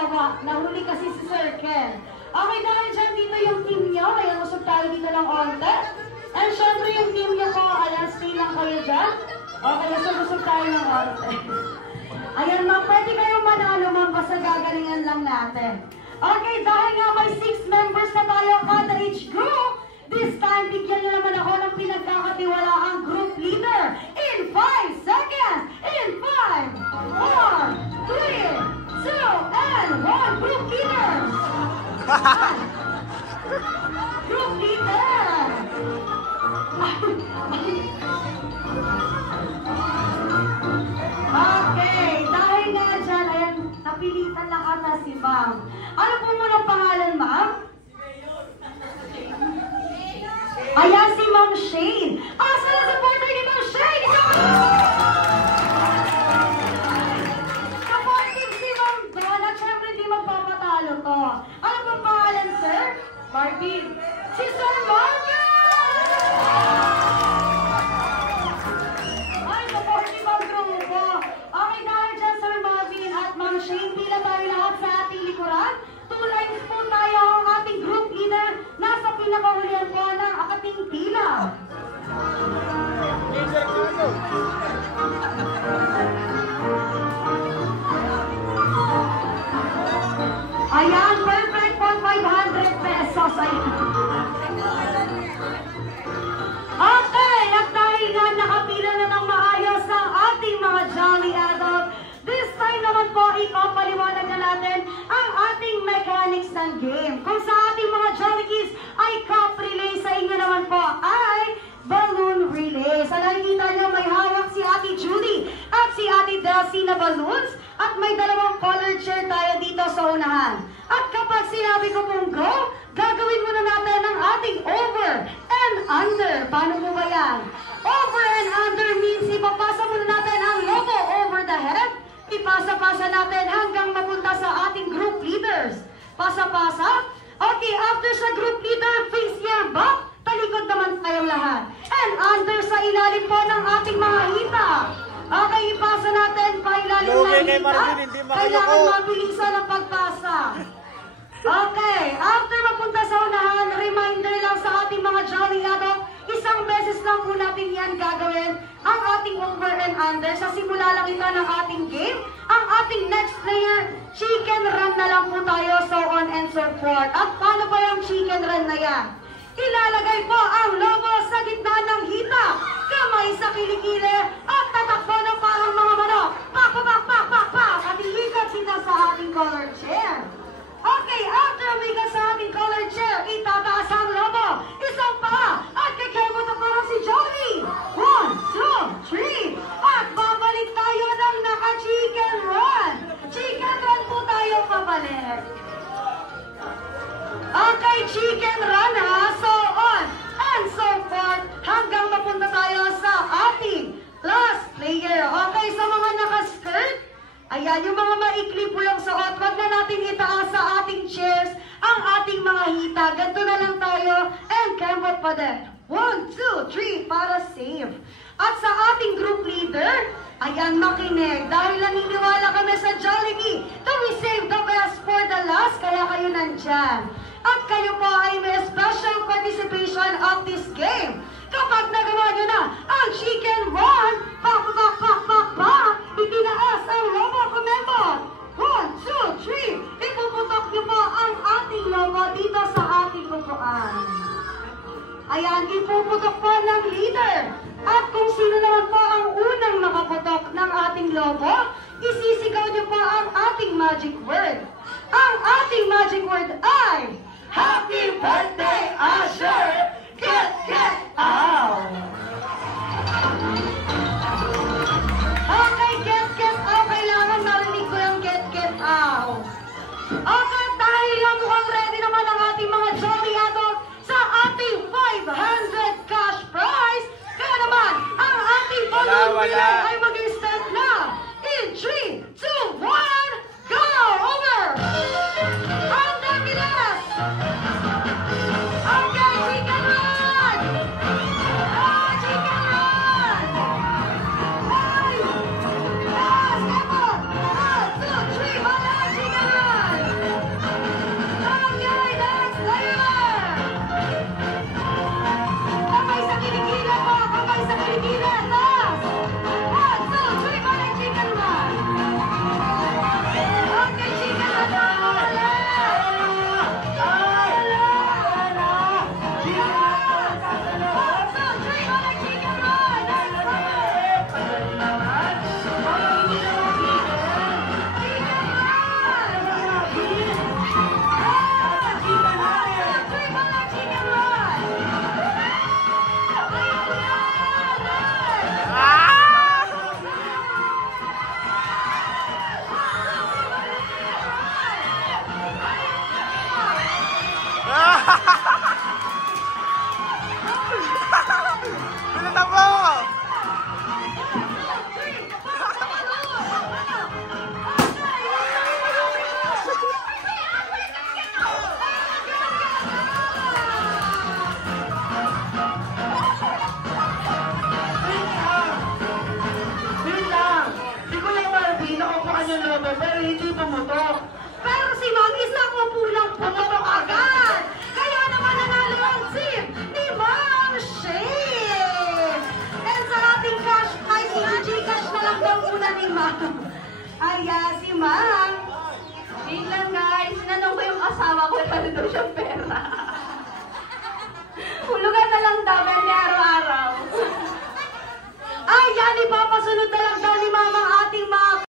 Nahuli kasi si Sir Ken. Okay, dahil dyan dito yung team niyo, kaya usap tayo dito ng onte. And syempre yung team niyo ko, ayan, stay lang kayo dyan. Okay, usap tayo ng onte. Ayan ma'am, pwede kayong manalo ma'am, basta gagalingan lang natin. Okay, dahil nga may 6 members na tayo kada each group, this time, bigyan nyo naman ako ng pinagkakatiwalaang group leader in 5 seconds! In 5, 4, 3, 2, and 1! Group leader! Group leader! Okay, dahil nga dyan, ayan, napilitan lang ata si ma'am. Ano po muna ang pangalan, ma'am? Ayan si Ma'am Shane. Asa na supporter ni Ma'am Shane? Supporting si Ma'am Dawn at syempre hindi magpapatalo to. Ano bang pangalan, sir? Marvin. Si Sir Marvin! Ay, supporting Ma'am Grupo. Okay, dahil dyan, Sir Marvin at Ma'am Shane, pila tayo lahat sa ating likuran. 2 lines po tayo ang ating group leader. Nasa pinakahulihan po ng ating pila. Ayan, perfect for 500 pesos. Okay, at dahil nga nakapila na ng maayos ang ating mga Jolly Adult, this time naman po, ipapaliwanag na natin ang ating mechanics ng game. Kung sa ating mga Jolly Kids ay cup relay, sa inyo naman po ay balloon relay. Sa nakikita nyo, may hawak si Ate Julie at si Ate Delcy na balloons at may dalawang color chair tayo dito sa unahan. At kapag sinabi ko pong go, gagawin muna natin ang ating over and under. Paano mo ba yan? Over and under means ipapasa muna natin ang logo over the head. Ipasa-pasa natin hanggang mapunta sa ating group leaders. Pasa-pasa. Okay, after sa group leader, face your back. Talikod naman tayong lahat. And under sa ilalim po ng ating mga hita. Okay, ipasa natin pa ilalim ng hita. Kailangan mabilisan ang pagpasa. Okay, after mapunta sa unahan, reminder lang sa ating mga Jolly Adult, isang beses lang po natin yan gagawin ang ating over and under. Sa simula lang ito ng ating game. Ang ating next player, chicken run na lang po tayo, so on and so forth. At paano ba yung chicken run na yan? Ilalagay po ang logo sa gitna ng hita, kamay sa kilikili, at tatakbo ng parang mga manok. Pak, pak, pak, pak, pak, at ilikot sila sa ating color chair. Okay, after umiga sa ating color chair, itataas ang logo. Isang pa, at kikemot na parang si Johnny. 1, 2, 3, at babalik tayo ng naka-chicken run. Chicken run po tayo pabalik. Okay, chicken run ha, so on and so forth, hanggang mapunta tayo sa ating last player. Okay, sa mga naka-skirt, ayan, yung mga maikli po yung suot, wag na natin itaas sa ating chairs ang ating mga hita. Ganito na lang tayo, and kembot pa din. 1, 2, 3, para safe. At sa ating group leader, ayan, makinig. Dahil naniniwala kami sa Jollibee, that we save the best for the last, kaya kayo nandyan. At kayo po ay may special participation of this game. Kapag nagawa nyo na ang chicken run, pak, pak, pak, pak, pak, itinaas ang logo kumembot. 1, 2, 3, ipuputok nyo po ang ating logo dito sa ating upuan. Ayan, ipuputok po ng leader. At kung sino naman po ang unang makaputok ng ating logo, isisigaw nyo po ang ating magic word. Ang ating magic word ay Happy Birthday, Asher! Get out! Okay, get out. Kailangan narinig ko yung get out. Okay, dahil lang mukhang ready naman ang ating mga Jolly Adult sa ating 500 cash prize. Kaya naman, ang ating balloon relay ay mag-start na. In 3, 2, 1, go! Over! Ang dakilas! Okay, chicken run! Chicken run! Yes, come on! 1, 2, 3, wala, chicken run! daw siyang pera. Hulugan na lang daw, niya araw-araw. Ay, yan, ipapasunod na lang daw